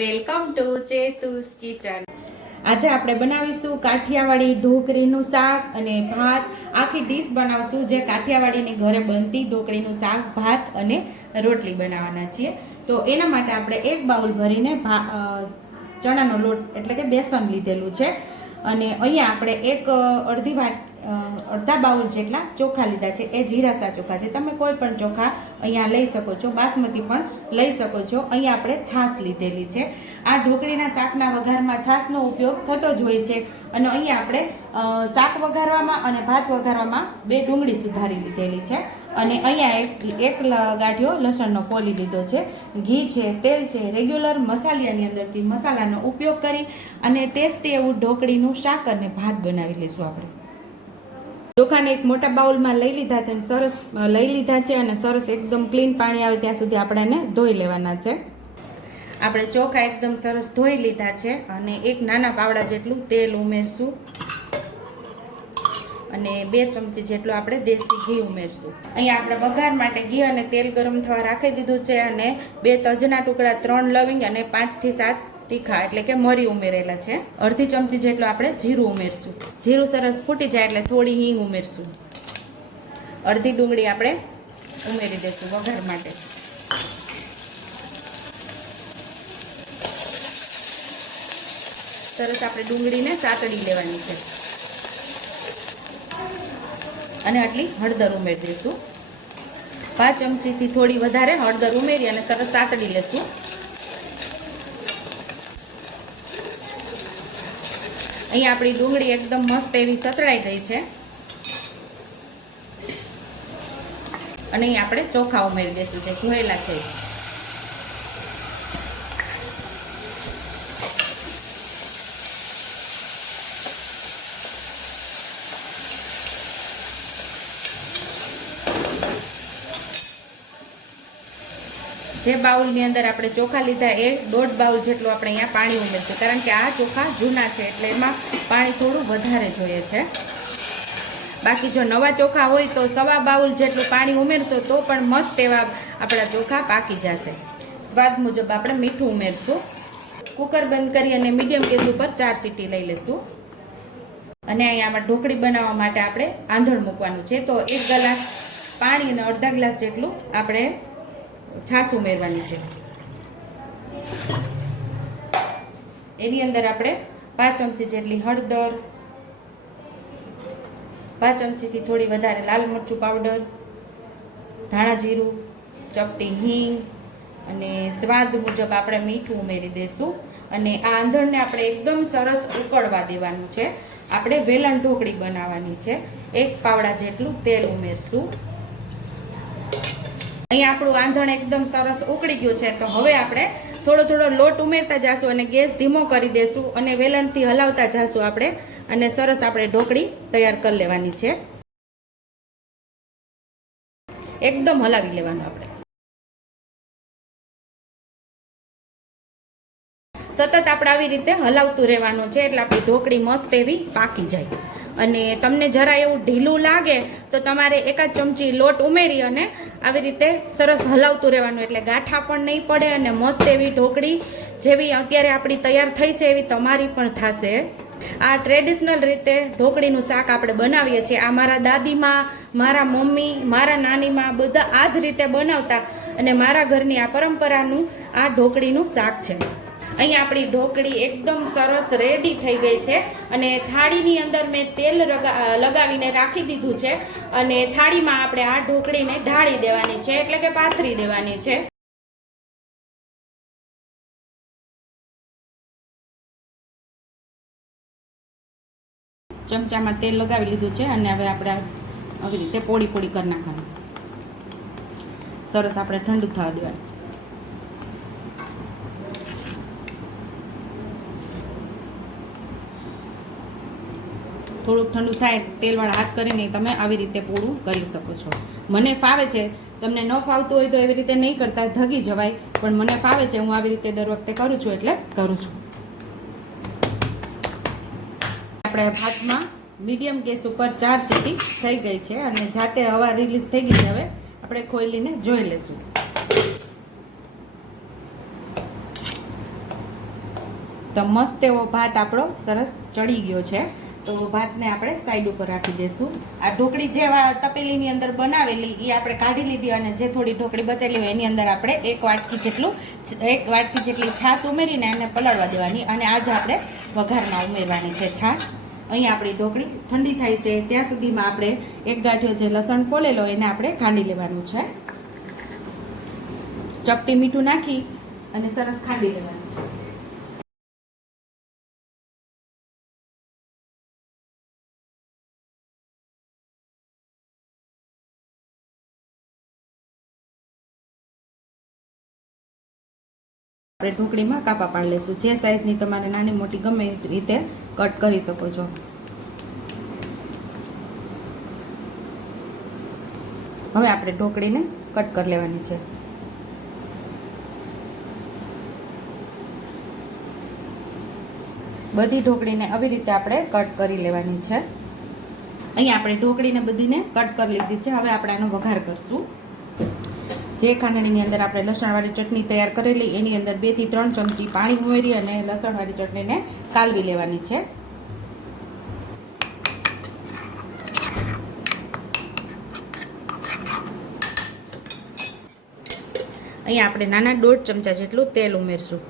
Welcome to ચેતુસ kitchen. આજે આપણે બનાવીશું કાઠિયાવાડી ઢોકળીનું શાક અને ભાત। આખી ડીશ બનાવશું જે કાઠિયાવાડીની ઘરે બનતી ઢોકળીનું શાક, ભાત અને રોટલી બનાવવાના છીએ। તો એના માટે આપણે એક બાઉલ ભરીને ચણાનો લોટ એટલે કે બેસન લીધેલું છે અને અહીંયા આપણે અડધા બાઉલ જેટલા ચોખા લીધા છે। એ જીરાસા ચોખા છે, તમે કોઈ પણ ચોખા અહીંયા લઈ શકો છો, બાસમતી પણ લઈ શકો છો। અહીંયા આપણે છાશ લીધેલી છે। આ ઢોકળીના શાકના વઘારમાં છાશનો ઉપયોગ થતો જ હોય છે અને અહીંયા આપણે શાક વઘારવામાં અને ભાત વઘારવામાં 2 ડુંગળી સુધારી લીધેલી છે અને અહીંયા એક ગાંઠિયો લસણનો ફોલી લીધો છે। ઘી છે, તેલ છે, રેગ્યુલર મસાલિયાની અંદરથી મસાલાનો ઉપયોગ કરી અને ટેસ્ટી એવું ઢોકળીનું શાક અને ભાત બનાવી લઈશું આપણે। ચોખાને એક મોટા બાઉલમાં લઈ લીધા છે, સરસ લઈ લીધા છે અને સરસ એકદમ ક્લીન પાણી આવે ત્યાં સુધી આપણે એને ધોઈ લેવાના છે। આપણે ચોખા એકદમ સરસ ધોઈ લીધા છે અને એક નાના પાવડા જેટલું તેલ ઉમેરશું અને 2 ચમચી જેટલું આપણે દેશી ઘી ઉમેરશું। અહીંયા આપણે વઘાર માટે ઘી અને તેલ ગરમ થવા રાખી દીધું છે અને 2 તજના ટુકડા, 3 લવિંગ અને 5 થી 7 તીખા એટલે કે મરી ઉમેરેલા છે। અડધી ચમચી જેટલું આપણે જીરું ઉમેરશું। જીરું સરસ ફૂટી જાય એટલે થોડી હિંગ ઉમેરશું। અડધી ડુંગળી આપણે ઉમેરી દઈશું વઘાર માટે। સરસ આપણે ડુંગળીને સાતડી લેવાની છે અને આટલી હળદર ઉમેરી દઈશું। 5 ચમચીથી થોડી વધારે હળદર ઉમેરી અને સરસ સાતડી લેશું। અહીંયા આપણી ડુંગળી એકદમ મસ્ત એવી સતળાઈ ગઈ છે અને અહીં આપણે ચોખા ઉમેરી દઈશું જે ધોયેલા છે। જે બાઉલની અંદર આપણે ચોખા લીધા એ 1.5 બાઉલ જેટલું આપણે અહીંયા પાણી ઉમેરશું, કારણ કે આ ચોખા જૂના છે એટલે એમાં પાણી થોડું વધારે જોઈએ છે। બાકી જો નવા ચોખા હોય તો 1.25 બાઉલ જેટલું પાણી ઉમેરશો તો પણ મસ્ત એવા આપણા ચોખા પાકી જશે। સ્વાદ મુજબ આપણે મીઠું ઉમેરશું। કુકર બંધ કરી અને મીડિયમ ગેસ ઉપર 4 સીટી લઈ લેશું અને અહીંયા આમાં ઢોકળી બનાવવા માટે આપણે આંધણ મૂકવાનું છે। તો 1 ગ્લાસ પાણી અને અડધા ગ્લાસ જેટલું આપણે છાશ ઉમેરવાની છે। એની અંદર આપણે 5 ચમચી જેટલી હળદર, 5 ચમચીથી થોડી વધારે લાલ મરચું પાવડર, ધાણા જીરું, ચપટી હિંગ અને સ્વાદ મુજબ આપણે મીઠું ઉમેરી દઈશું અને આ આંધણને આપણે એકદમ સરસ ઉકળવા દેવાનું છે। આપણે વેલણ ઢોકળી બનાવવાની છે। 1 પાવડા જેટલું તેલ ઉમેરશું। અહીંયા આપણું આંધણ એકદમ સરસ ઉકળી ગયું છે તો હવે આપણે થોડો લોટ ઉમેરતા જઈશું અને ગેસ ધીમો કરી દઈશું અને વેલણથી હલાવતા જઈશું આપણે અને સરસ આપણે ઢોકળી તૈયાર કરી લેવાની છે। એકદમ હલાવી લેવાનું આપણે, સતત આપણે આવી રીતે હલાવતું રહેવાનું છે એટલે આપણી ઢોકળી મસ્ત એવી પાકી જાય। અને તમને જરા એવું ઢીલું લાગે તો તમારે 1 ચમચી લોટ ઉમેરી અને આવી રીતે સરસ હલાવતું રહેવાનું એટલે ગાંઠા પણ નહીં પડે અને મસ્ત એવી ઢોકળી જેવી અત્યારે આપણી તૈયાર થઈ છે એવી તમારી પણ થશે। આ ટ્રેડિશનલ રીતે ઢોકળીનું શાક આપણે બનાવીએ છીએ। આ મારા દાદીમાં, મારા મમ્મી, મારા નાનીમાં બધા આ જ રીતે બનાવતા અને મારા ઘરની આ પરંપરાનું આ ઢોકળીનું શાક છે। અહીંયા આપણી ઢોકળી એકદમ સરસ રેડી થઈ ગઈ છે અને થાળીની અંદર મેં તેલ લગાવીને રાખી દીધું છે અને થાળીમાં આપણે આ ઢોકળીને ઢાળી દેવાની છે એટલે કે પાથરી દેવાની છે। ચમચામાં તેલ લગાવી લીધું છે અને હવે આપણે આવી રીતે પોડી કરી નાખવાનું। સરસ આપણે ઠંડુ થવા દેવાનું। થોડુંક ઠંડુ થાય તેલવાળા હાથ કરીને તમે આવી રીતે પોળું કરી શકો છો। મને ફાવે છે, તમને ન ફાવતું હોય તો એવી રીતે નહીં કરતા, ધગી જવાય, પણ મને ફાવે છે, હું આવી રીતે દર વખતે કરું છું એટલે કરું છું। આપણે ભાતમાં મીડિયમ ગેસ ઉપર 4 સીટી થઈ ગઈ છે અને જાતે હવા રિલીઝ થઈ ગઈ છે। હવે આપણે ખોલીને જોઈ લેશું। તો મસ્ત એવો ભાત આપણો સરસ ચડી ગયો છે. તો ભાતને આપણે સાઈડ ઉપર રાખી દઈશું. આ ઢોકળી જેવા તપેલીની અંદર બનાવેલી એ આપણે કાઢી લીધી અને જે થોડી ઢોકળી બચેલી હોય એની અંદર આપણે એક વાટકી જેટલી છાશ ઉમેરીને એને પલળવા દેવાની અને આજે આપણે વઘારમાં ઉમેરવાની છે છાશ. અહીંયા આપણી ઢોકળી ઠંડી થાય છે ત્યાં સુધીમાં આપણે એક ગાંઠિયો જે લસણ ફોલેલો એને આપણે ખાંડી લેવાનું છે. ચપટી મીઠું નાખી અને સરસ ખાંડી લેવાનું છે. આપણે ઢોકળીમાં કાપા પાડી લઈશું. જે સાઈઝની તમારે નાની મોટી ગમે એ રીતે કટ કરી શકો છો. હવે આપણે ઢોકળીને કટ કરી લેવાની છે. બધી ઢોકળીને આવી રીતે આપણે કટ કરી લેવાની છે. અહીંયા આપણે ઢોકળીને બધીને કટ કરી લીધી છે. હવે આપણે આનો વઘાર કરશું. જે ખાંડણીની અંદર આપણે લસણવાળી ચટણી તૈયાર કરેલી એની અંદર 2 થી 3 ચમચી પાણી ઉમેરી અને લસણવાળી ચટણીને કાલવી લેવાની છે. અહીંયા આપણે નાના 1.5 ચમચા જેટલું તેલ ઉમેરશું.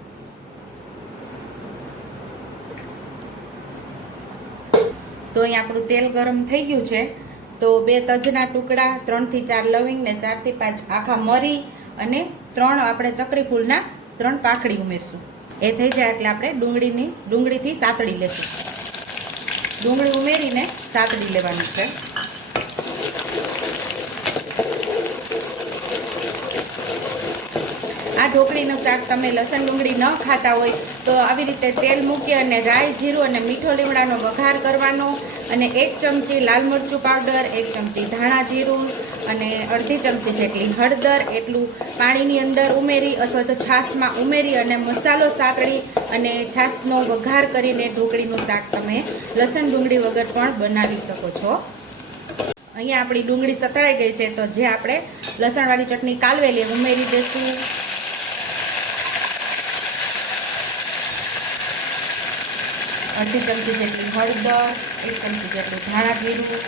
તો અહીંયા આપણું તેલ ગરમ થઈ ગયું છે. તો 2 તજના ટુકડા, 3 થી 4 લવિંગ ને 4 થી 5 આખા મરી અને 3 આપણે ચક્રી ફૂલના 3 પાંખડી ઉમેરશું. એ થઈ જાય એટલે આપણે ડુંગળીથી સાતળી લેશું. ડુંગળી ઉમેરીને સાતળી લેવાનું છે. આ ઢોકળીનું શાક તમે લસણ ડુંગળી ન ખાતા હોય તો આવી રીતે તેલ મૂકી અને રાઈ, જીરું અને મીઠો લીમડાનો વઘાર કરવાનો અને 1 ચમચી લાલ મરચું પાવડર, 1 ચમચી ધાણા જીરું અને અડધી ચમચી જેટલી હળદર એટલું પાણીની અંદર ઉમેરી અથવા તો છાશમાં ઉમેરી અને મસાલો સાતળી અને છાશનો વઘાર કરીને ઢોકળીનું શાક તમે લસણ ડુંગળી વગર પણ બનાવી શકો છો. અહીંયા આપણી ડુંગળી સતળાઈ ગઈ છે તો જે આપણે લસણવાળી ચટણી કાલવેલી ઉમેરી દઈશું. અડધી ચમચી જેટલી હળદર, 1 ચમચી જેટલું ધાણા જીરું.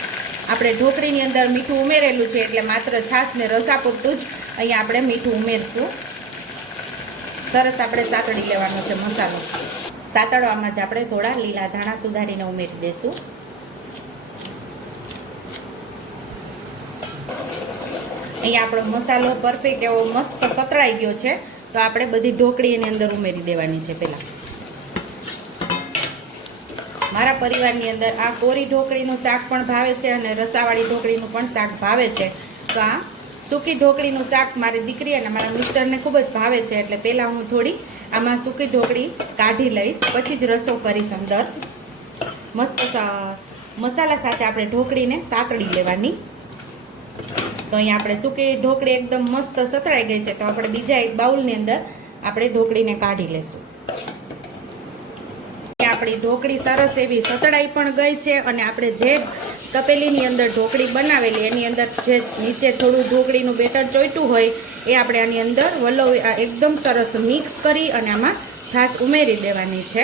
આપણે ઢોકળીની અંદર મીઠું ઉમેરેલું છે એટલે માત્ર છાશ ને રસા પૂરતું જ અહીંયા આપણે મીઠું ઉમેરશું. સરસ આપણે સાતળી લેવાનો છે મસાલો. સાતળવામાં જ આપણે થોડા લીલા ધાણા સુધારીને ઉમેરી દઈશું. અહીંયા આપણો મસાલો પરફેક્ટ એવો મસ્ત સતળાઈ ગયો છે. તો આપણે બધી ઢોકળી એની અંદર ઉમેરી દેવાની છે. પહેલાં મારા પરિવારની અંદર આ કોરી ઢોકળીનું શાક પણ ભાવે છે અને રસાવાળી ઢોકળીનું પણ શાક ભાવે છે. તો આ સૂકી ઢોકળીનું શાક મારી દીકરી અને મારા મિસ્ટરને ખૂબ જ ભાવે છે એટલે પહેલાં હું થોડી આમાં સૂકી ઢોકળી કાઢી લઈશ, પછી જ રસો કરીશ. અંદર મસ્ત મસાલા સાથે આપણે ઢોકળીને સાતળી લેવાની. તો અહીંયા આપણે સૂકી ઢોકળી એકદમ મસ્ત સતળાઈ ગઈ છે તો આપણે બીજા એક બાઉલની અંદર આપણે ઢોકળીને કાઢી લેશું. આપણી ઢોકળી સરસ એવી સતળાઈ પણ ગઈ છે અને આપણે જે તપેલીની અંદર ઢોકળી બનાવેલી એની અંદર જે નીચે થોડું ઢોકળીનું બેટર ચોંટ્યું હોય એ આપણે આની અંદર એકદમ સરસ મિક્સ કરી અને આમાં છાશ ઉમેરી દેવાની છે.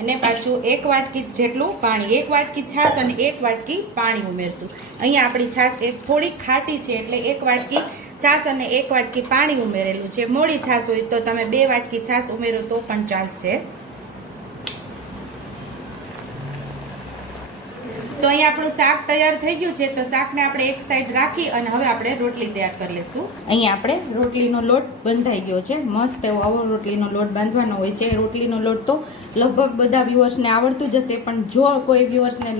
અને પાછું 1 વાટકી જેટલું પાણી, 1 વાટકી છાશ અને 1 વાટકી પાણી ઉમેરશું. અહીંયા આપણી છાશ થોડી ખાટી છે એટલે 1 વાટકી છાશ અને 1 વાટકી પાણી ઉમેરેલું છે. મોડી છાશ હોય તો તમે 2 વાટકી છાશ ઉમેરો તો પણ ચાલશે. તો અહીંયા આપણું શાક તૈયાર થઈ ગયું છે તો શાકને આપણે એક સાઈડ રાખી અને હવે આપણે રોટલી તૈયાર કરી લઈશું. અહીંયા આપણે રોટલીનો લોટ બંધાઈ ગયો છે. મસ્ત એવો આવો રોટલીનો લોટ બાંધવાનો હોય છે. રોટલીનો લોટ તો લગભગ બધા વ્યુઅર્સને આવડતું જ હશે, પણ જો કોઈ વ્યુઅર્સને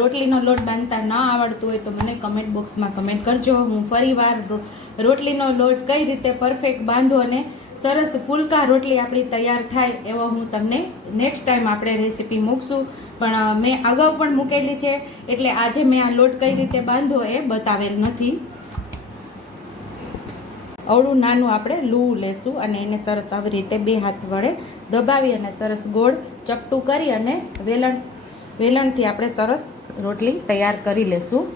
રોટલીનો લોટ બાંધતા ના આવડતું હોય તો મને કમેન્ટ બોક્સમાં કમેન્ટ કરજો. હું ફરીવાર રોટલીનો લોટ કઈ રીતે પરફેક્ટ બાંધો અને સરસ ફૂલકા રોટલી આપણી તૈયાર થાય એવો હું તમને નેક્સ્ટ ટાઈમ આપણે રેસીપી મૂકશું. પણ મેં અગાઉ પણ મૂકેલી છે એટલે આજે મેં આ લોટ કઈ રીતે બાંધો એ બતાવેલ નથી. અવળું નાનું આપણે લૂ લેશું અને એને સરસ આવી રીતે 2 હાથ વડે દબાવી અને સરસ ગોળ ચપટું કરી અને વેલણથી આપણે સરસ રોટલી તૈયાર કરી લેશું.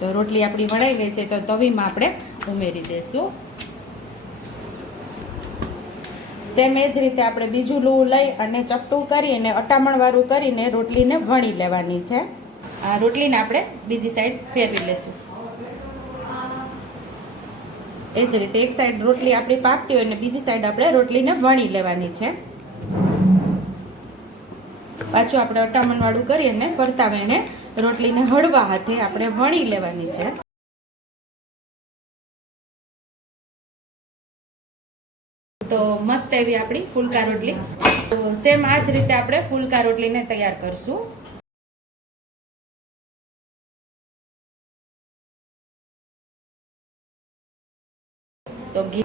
તો રોટલી આપણી વણાઈ ગઈ છે તો તવીમાં આપણે ઉમેરી દઈશું. સેમ એ જ રીતે આપણે બીજું લૂ લઈ અને ચપટું કરીને અટામણવાળું કરીને રોટલીને વણી લેવાની છે. આ રોટલીને આપણે બીજી સાઈડ ફેરવી લેશું. એ જ રીતે એક સાઈડ રોટલી આપણી પાકતી હોય અને બીજી સાઈડ આપણે રોટલીને વણી લેવાની છે. પાછું આપણે અટામણવાળું કરીને પરતાવીને રોટલીને હળવા હાથે આપણે વણી લેવાની છે. તો મસ્ત એવી આપણી ફુલકા રોટલી. તો સેમ આ જ રીતે આપણે ફુલકા રોટલીને તૈયાર કરશું. તો ઘી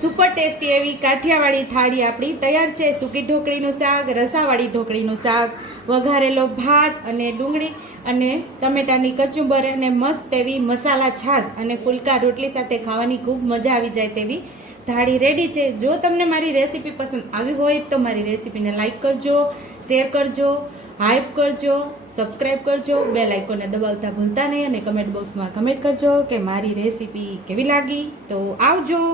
સુપર ટેસ્ટી એવી કાઠિયાવાડી થાળી આપણી તૈયાર છે. સૂકી ઢોકળીનું શાક, રસાવાળી ઢોકળીનું શાક, વઘારેલો ભાત અને ડુંગળી અને ટમેટાની કચુંબર અને મસ્ત એવી મસાલા છાશ અને ફુલકા રોટલી સાથે ખાવાની ખૂબ મજા આવી જાય તેવી થાળી રેડી છે. જો તમને મારી રેસીપી પસંદ આવી હોય તો મારી રેસીપીને લાઈક કરજો, શેર કરજો, હાઈપ કરજો, સબસ્ક્રાઈબ કરજો, બેલ આઇકોનને દબાવતા ભૂલતા નહીં અને કમેન્ટ બોક્સમાં કમેન્ટ કરજો કે મારી રેસીપી કેવી લાગી. તો આવજો.